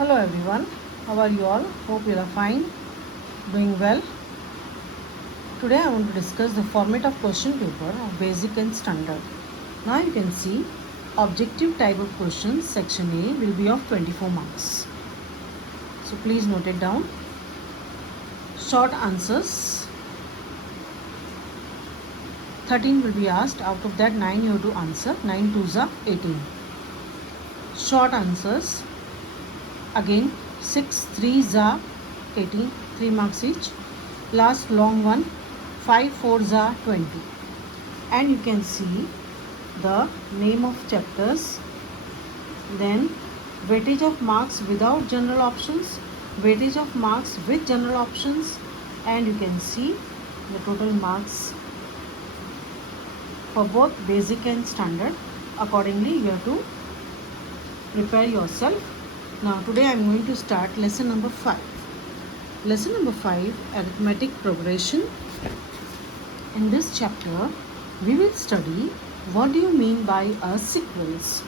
Hello everyone, how are you all? Hope you are fine, doing well. Today I want to discuss the format of question paper of basic and standard. Now you can see objective type of questions section A will be of 24 marks. So please note it down. Short answers 13 will be asked, out of that 9 you have to answer, 9 2s are 18. Short answers again 6 3s are 18, 3 marks each. Last long one 5 4s are 20. And you can see the name of chapters, then weightage of marks without general options, weightage of marks with general options, and you can see the total marks for both basic and standard. Accordingly you have to prepare yourself. Now today I am going to start lesson number 5. Lesson number 5, arithmetic progression. In this chapter we will study what do you mean by a sequence.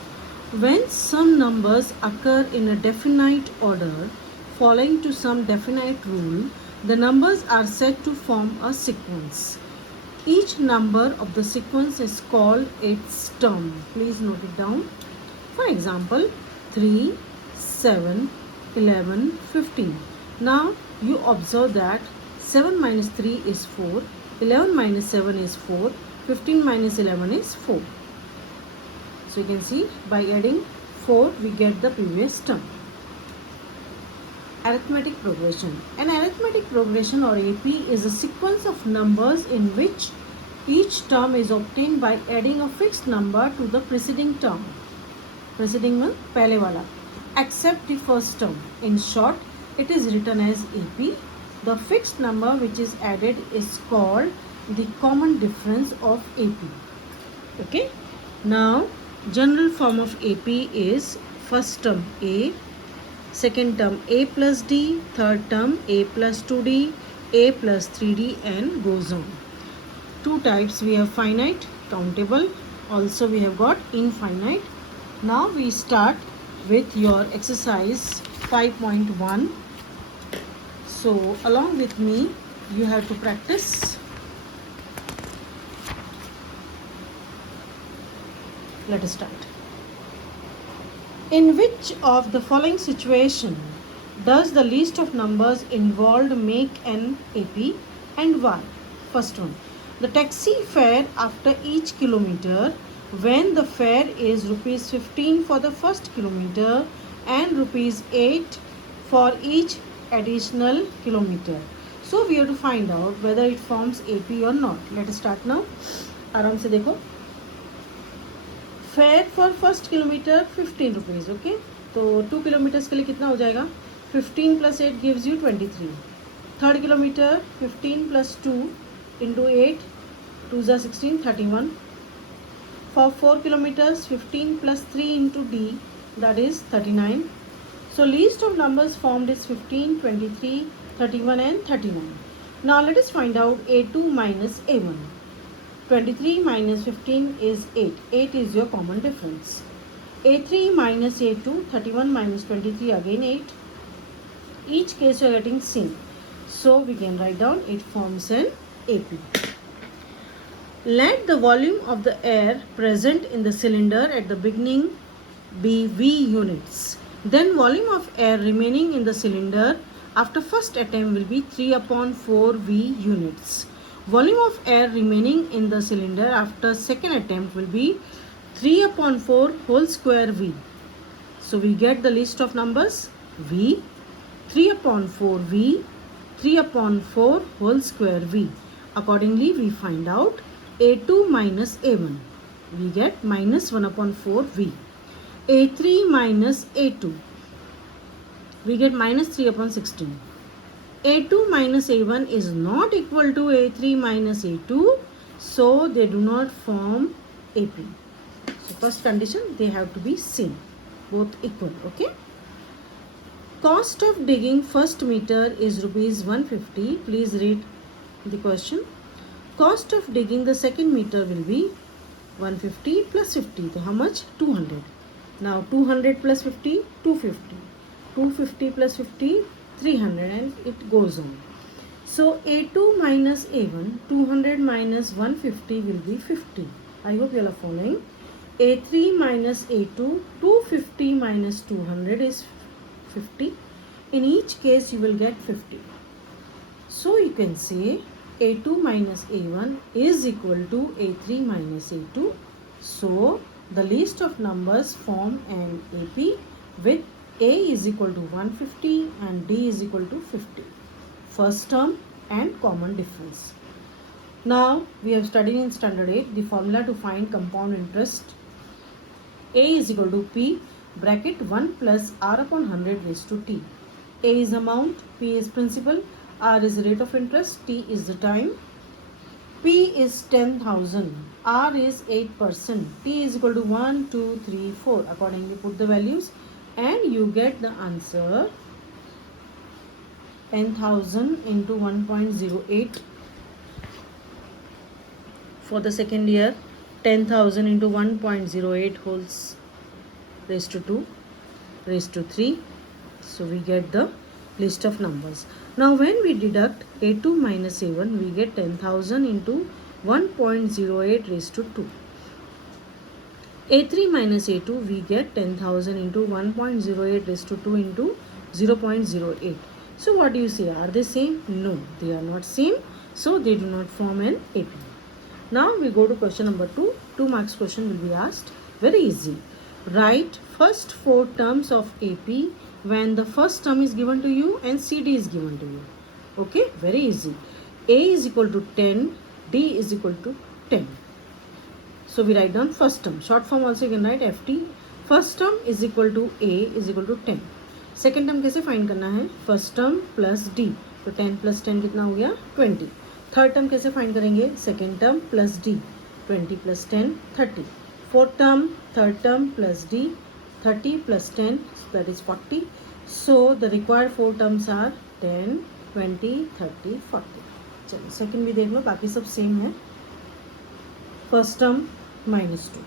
When some numbers occur in a definite order following to some definite rule, the numbers are said to form a sequence. Each number of the sequence is called its term. Please note it down. For example, 3, 7, 11, 15. Now you observe that 7 minus 3 is 4, 11 minus 7 is 4, 15 minus 11 is 4. So you can see by adding 4 we get the previous term. Arithmetic progression. An arithmetic progression or AP is a sequence of numbers in which each term is obtained by adding a fixed number to the preceding term. Preceding one pehle wala, except the first term. In short, it is written as AP. The fixed number which is added is called the common difference of AP. Okay. Now, general form of AP is first term A, second term A plus D, third term A plus 2D, A plus 3D, and goes on. Two types we have: finite, countable. Also we have got infinite. Now we start with your exercise 5.1. So along with me you have to practice. Let us start. In which of the following situation does the list of numbers involved make an AP and why? First one, the taxi fare after each kilometer, when the fare is rupees 15 for the first kilometer and rupees 8 for each additional kilometer. So we have to find out whether it forms AP or not. Let us start now. आराम से देखो. Fair for first kilometre 15 rupees. Okay, तो 2 kilometres के लिए कितना हो जाएगा? 15 plus 8 gives you 23. Third kilometre 15 plus 2 into 8, 2 ज़ा 16, 31. For 4 kilometers, 15 plus 3 into D, that is 39. So list of numbers formed is 15, 23, 31 and 39. Now let us find out A2 minus A1. 23 minus 15 is 8. 8 is your common difference. A3 minus A2, 31 minus 23, again 8. Each case you are getting same. So we can write down it forms an AP. Let the volume of the air present in the cylinder at the beginning be V units. Then volume of air remaining in the cylinder after first attempt will be 3 upon 4 V units. Volume of air remaining in the cylinder after second attempt will be 3 upon 4 whole square V. So we get the list of numbers V, 3 upon 4 V, 3 upon 4 whole square V. Accordingly we find out A2 minus A1. We get minus 1 upon 4 V. A3 minus A2. We get minus 3 upon 16. A2 minus A1 is not equal to A3 minus A2. So they do not form AP. So first condition, they have to be same. Both equal. Okay. Cost of digging first meter is rupees 150. Please read the question. Cost of digging the second meter will be 150 plus 50. So how much? 200. Now 200 plus 50, 250. 250 plus 50, 300, and it goes on. So A2 minus A1, 200 minus 150 will be 50. I hope you all are following. A3 minus A2, 250 minus 200 is 50. In each case you will get 50. So you can say A2 minus A1 is equal to A3 minus A2. So the list of numbers form an AP with A is equal to 150 and D is equal to 50. First term and common difference. Now we have studied in standard 8 the formula to find compound interest. A is equal to P bracket 1 plus R upon 100 raised to T. A is amount, P is principal, R is rate of interest, T is the time. P is 10,000, R is 8%, T is equal to 1, 2, 3, 4. Accordingly put the values and you get the answer 10,000 into 1.08. For the second year, 10,000 into 1.08 wholes raised to 2 raised to 3. So we get the list of numbers. Now when we deduct A2 minus A1, we get 10,000 into 1.08 raised to 2. A3 minus A2, we get 10,000 into 1.08 raised to 2 into 0.08. So what do you say? Are they same? No, they are not same. So they do not form an AP. Now we go to question number 2. 2 marks question will be asked. Very easy. Write first 4 terms of AP when the first term is given to you and CD is given to you. Okay, very easy. A is equal to 10, D is equal to 10. So we write down first term. Short form also you can write FT. First term is equal to A is equal to 10. Second term कैसे find करना है? First term plus D, तो 10 plus 10 कितना हो गया? 20. Third term कैसे find करेंगे? Second term plus D, 20 plus 10 30. Fourth term third term plus D, 30 plus 10 that is 40. So the required 4 terms are 10 20 30 40. चलो सेकेंड भी देख लो, बाकी सब सेम है. फर्स्ट टर्म -2,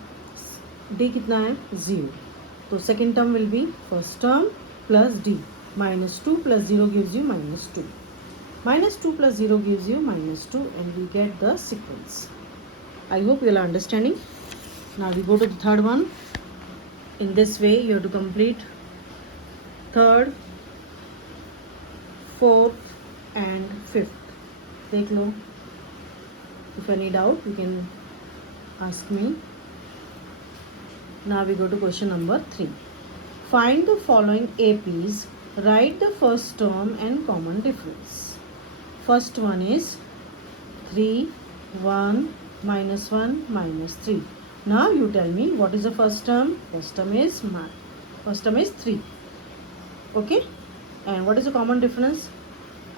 डी कितना है? 0. तो second term will be first term plus d. -2 plus 0 gives you -2. -2 plus 0 gives you -2 and we get the sequence. I hope you are understanding. Now we go to the third one. In this way you have to complete third, fourth and fifth. Take low. If any doubt you can ask me. Now we go to question number 3. Find the following APs. Write the first term and common difference. First one is 3, 1, -1, -3. Now you tell me what is the first term? First term is 3. Okay? And what is the common difference?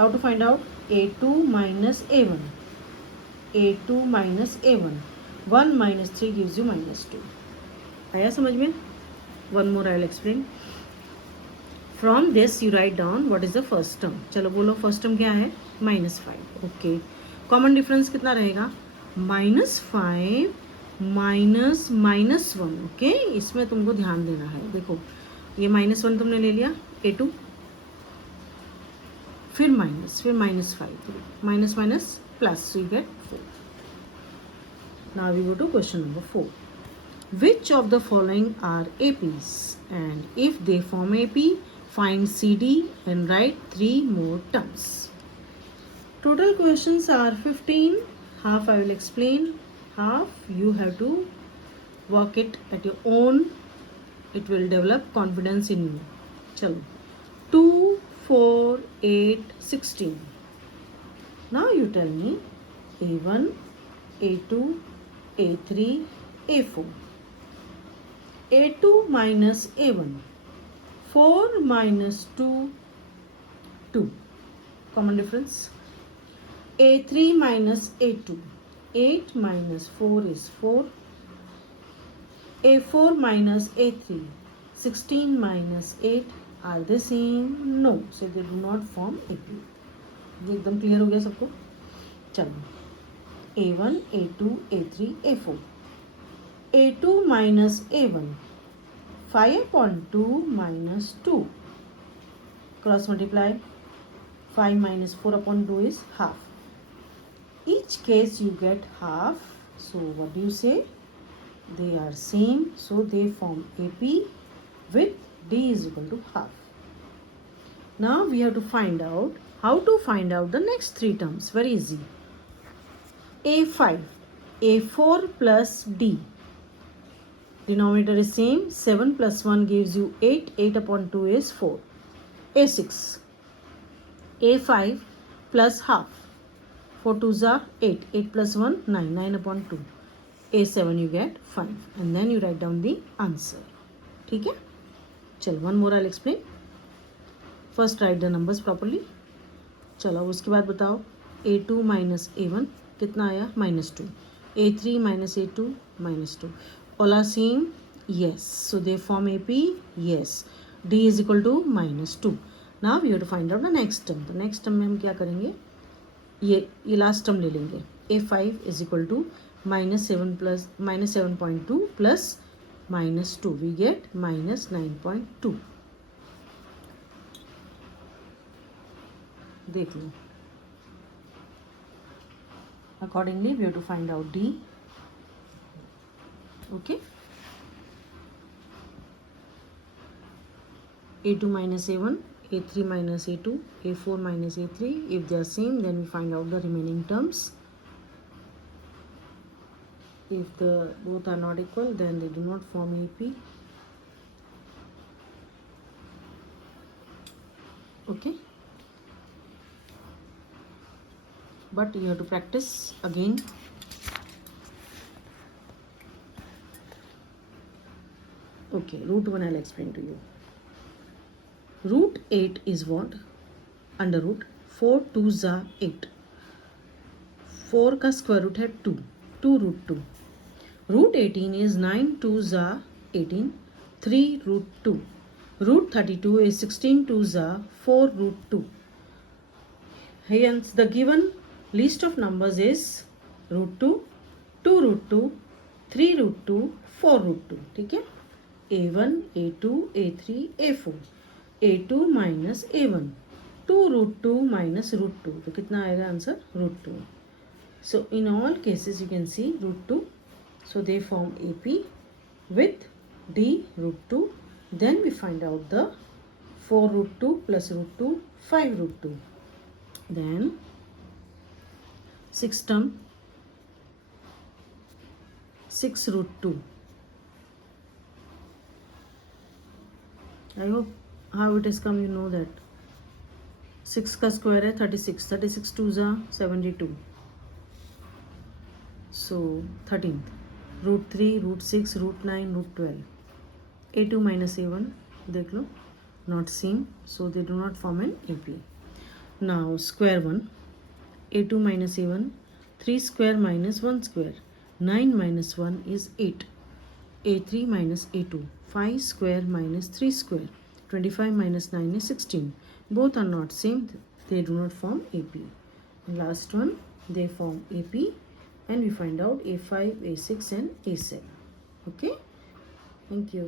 How to find out? A2 minus A1. A2 minus A1. 1 minus 3 gives you -2. आया समझ में? One more I'll explain. From this you write down what is the first term. चलो बोलो first term क्या है? -5. Okay. Common difference कितना रहेगा? -5 minus -1. Okay, इसमें तुमको ध्यान देना है. देखो ये -1 तुमने ले लिया, A2 फिर माइनस, फिर -5, minus minus plus, so you get 4. Now we go to question number 4. Which of the following are APs? And if they form AP, find CD and write 3 more terms. Total questions are 15. Half I will explain. Half you have to work it at your own. It will develop confidence in you. Chalo. 2, 4, 8, 16. Now you tell me A1, A2, A3, A4. A2 minus A1. 4 minus 2, 2. Common difference. A3 minus A2. 8 minus 4 is 4. A4 minus A3. 16 minus 8. Are they same? No. So they do not form AP. ये एकदम clear हो गया सबको? चलो. A1, A2, A3, A4. A2 minus A1. 5 upon 2 minus 2. cross multiply. 5 minus 4 upon 2 is half. Each case you get half. So what do you say? They are same. So they form AP with D is equal to half. Now we have to find out how to find out the next three terms. Very easy. A5, A4 plus D. Denominator is same. 7 plus 1 gives you 8. 8 upon 2 is 4. A6, A5 plus half. 4 2s are 8. 8 plus 1, 9. 9 upon 2. A7 you get 5. And then you write down the answer. Okay? Chalo, one more I'll explain. First write the numbers properly. चलो उसके बाद बताओ A2 minus A1 कितना आया -2. A3 minus A2 -2. All are same? Yes. So they form AP? Yes. D is equal to -2. Now we have to find out the next term. The next term में हम क्या करेंगे? ये last term ले लेंगे. A5 is equal to -7.2 plus -2. We get -9.2. देख लो. Accordingly, we have to find out D. Okay. A2 minus A1, A3 minus A2, A4 minus A3. If they are same, then we find out the remaining terms. If the both are not equal, then they do not form AP. Okay. But you have to practice again. Okay, root 1 I'll explain to you. Root 8 is what? Under root 4 2s are 8. 4 का square root है 2. 2 root 2. Root 18 is 9 2s are 18. 3 root 2. Root 32 is 16 2s are 4 root 2. Hence the given list of numbers is root 2, 2 root 2, 3 root 2, 4 root 2. ठीक है? A1, A2, A3, A4. A2 minus A1. 2 root 2 minus root 2. तो कितना आएगा answer? root 2. So in all cases you can see root 2. So they form AP with D root 2. Then we find out the 4 root 2 plus root 2, 5 root 2. Then sixth term 6 root 2. I hope how it has come you know that 6 का square है 36. 36 2s are 72. So 13th root 3 root 6 root 9 root 12. A2 minus A1 देख लो not same, so they do not form an AP. Now square 1. A2 minus A1, 3 square minus 1 square. 9 minus 1 is 8. A3 minus A2, 5 square minus 3 square. 25 minus 9 is 16. Both are not same. They do not form AP. Last one, they form AP. And we find out A5, A6 and A7. Okay. Thank you.